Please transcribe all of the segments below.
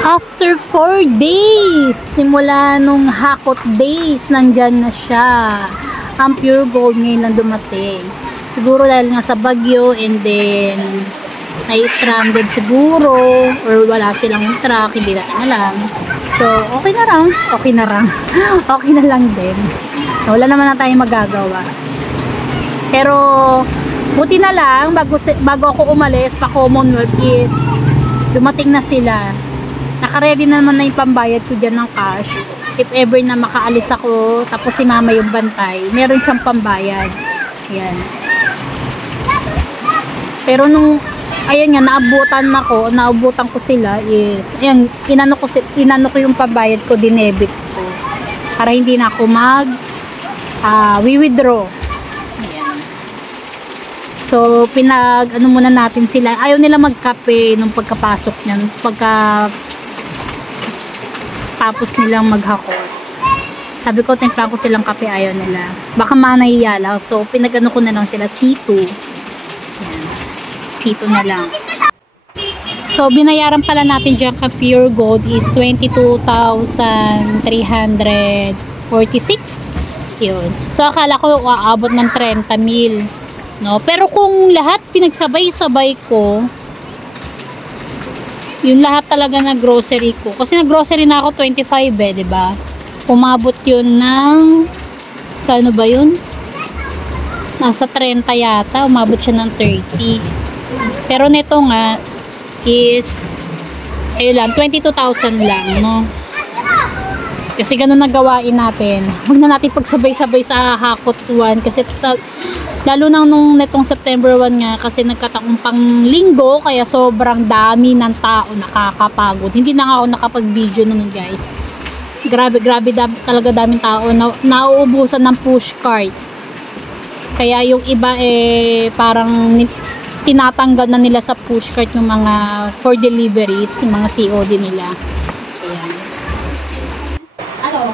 After 4 days, simula nung hakot days, nandyan na siya. Ang Pure Gold ngayon lang dumating. Siguro dahil nga sa bagyo, and then na-stranded siguro, or wala silang truck, hindi natin alam. So, okay na lang. Okay na lang. Okay na lang din. Wala naman na tayong magagawa. Pero, buti na lang, bago ako umalis, pa Commonwealth is, dumating na sila. Naka-ready naman na yung pambayad ko dyan ng cash. If ever na makaalis ako, tapos si mama yung bantay, meron siyang pambayad. Ayan. Pero nung, ayan nga, naabutan ko sila is, ayan, inano ko yung pambayad ko, dinebit ko. Para hindi na ako withdraw. Ayan. So, ano muna natin sila. Ayaw nila magkape nung pagkapasok niyan, tapos nilang maghakot. Sabi ko, timpla ko silang kape, ayaw nila. Baka manahiya lang. So, pinagano ko na lang sila, C2. Ayan. C2 na lang. So, binayaran pala natin dyan ka Pure Gold is 22,346. Yun. So, akala ko aabot ng 30,000. No? Pero kung lahat pinagsabay-sabay ko, yung lahat talaga na grocery ko. Kasi nag-grocery na ako 25 diba? Umabot yun ng kano ba yun? Nasa 30 yata. Umabot siya ng 30. Pero neto nga is ayun lang, 22,000 lang, no? Kasi ganun nagawain natin. Huwag na natin pagsabay-sabay sa hakot 1 kasi lalo na nung netong September 1 nga kasi nagkataong pang linggo kaya sobrang dami ng tao, nakakapagod. Hindi na ako nakapag-video nun guys. Grabe talaga daming tao na nauubusan ng push cart. Kaya yung iba parang tinatanggal na nila sa push cart yung mga for deliveries, yung mga COD nila. Ayan. Ano?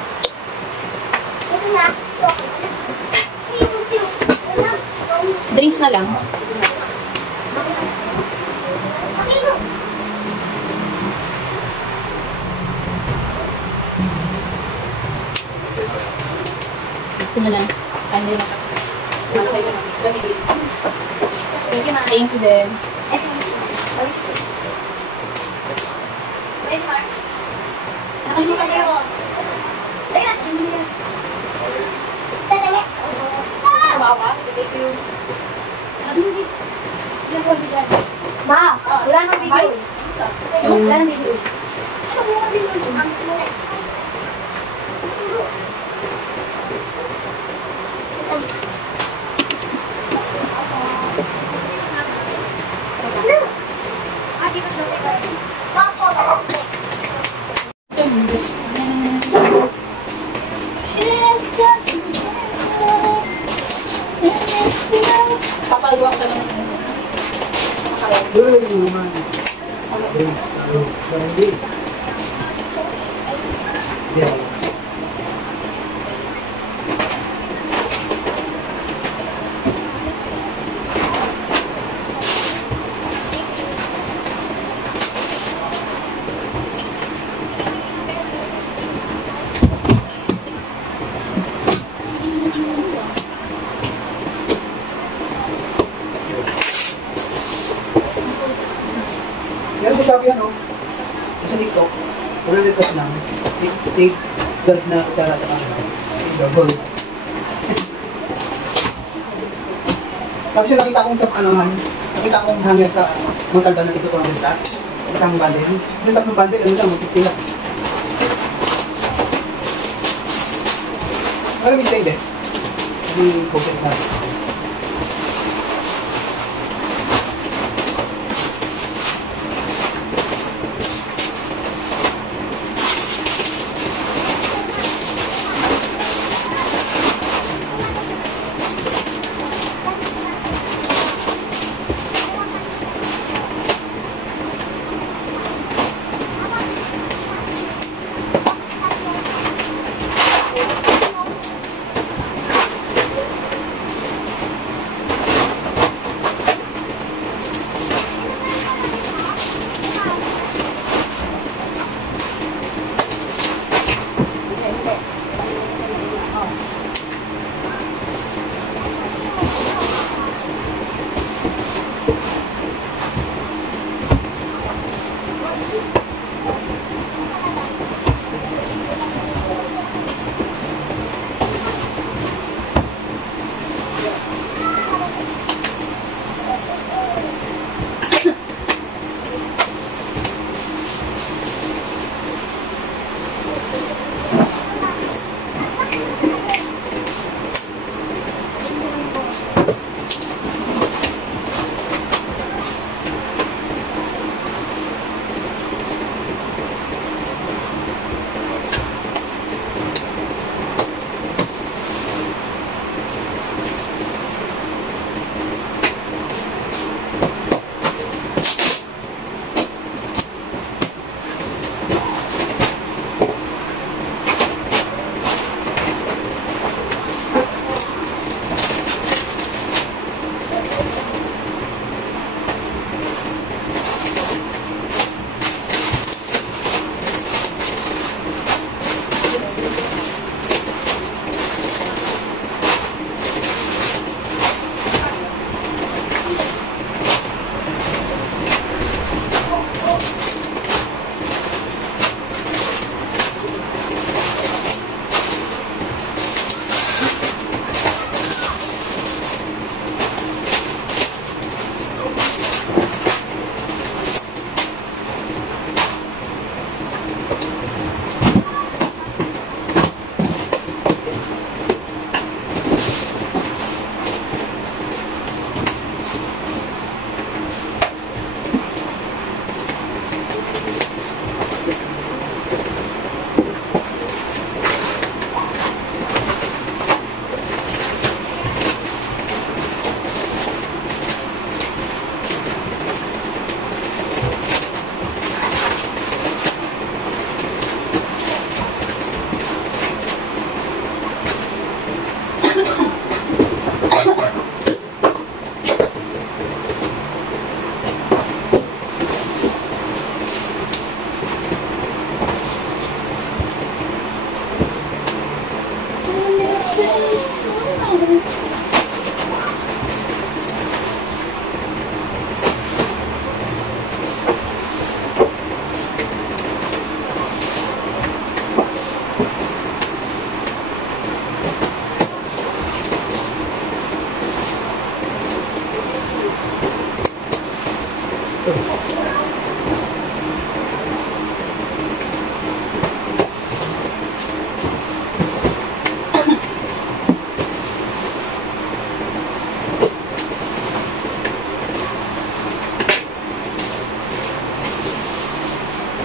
Drinks na lang. Ito na lang. Thank you then. Ma, wala nang video. Wala nang video. Papagawa ka lang. Meron ko sabi ano, sa TikTok, wala dito na, take God na para double. Tapos yung nakita kong sa ano man, nakita kong hanggang sa mga kalba na ito ko ng benta, isang bundle. Yung tatlong bundle, ano lang, magpipila. Maraming tayo din. Hindi focus na.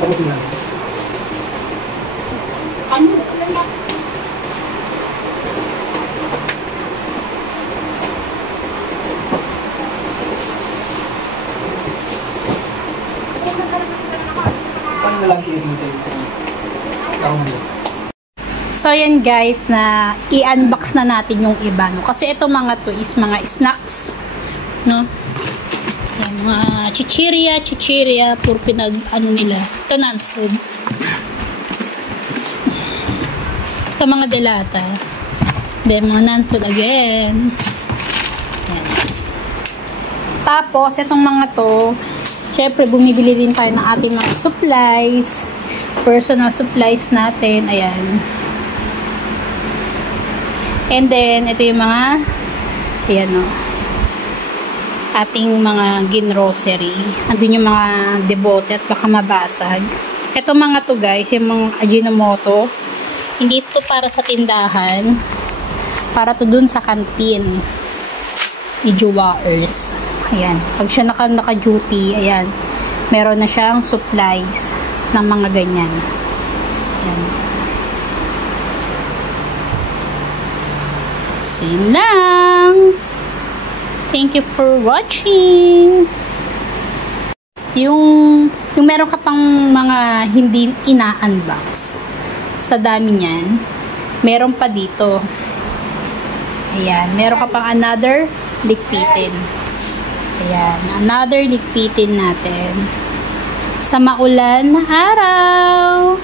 Tapos na. Ano? Paano na lang siya hintay? Ikaw mo. So, yan guys, na i-unbox na natin yung iba, no? Kasi ito mga to is mga snacks, no? Yan, mga chichirya, puro pinag, ano nila. Ito non-food. Ito mga delata. Then, mga non-food again. Yan. Tapos, itong mga to, syempre, bumibili din tayo ng ating mga supplies. Personal supplies natin. Ayan. And then, ito yung mga, ayan o, ating mga ginrocery. Andun yung mga debote at baka mabasag. Ito mga to guys, yung mga Ajinomoto, hindi ito para sa tindahan, para to dun sa kantin ni Jewars. Ayan, pag siya naka-duty, ayan, meron na siyang supplies ng mga ganyan. Ayan. So, yun lang. Thank you for watching. Yung meron ka pang mga hindi ina-unbox, sa dami niyan, meron pa dito. Ayan, meron ka pang another likpitin. Ayan, another likpitin natin sa maulan na araw.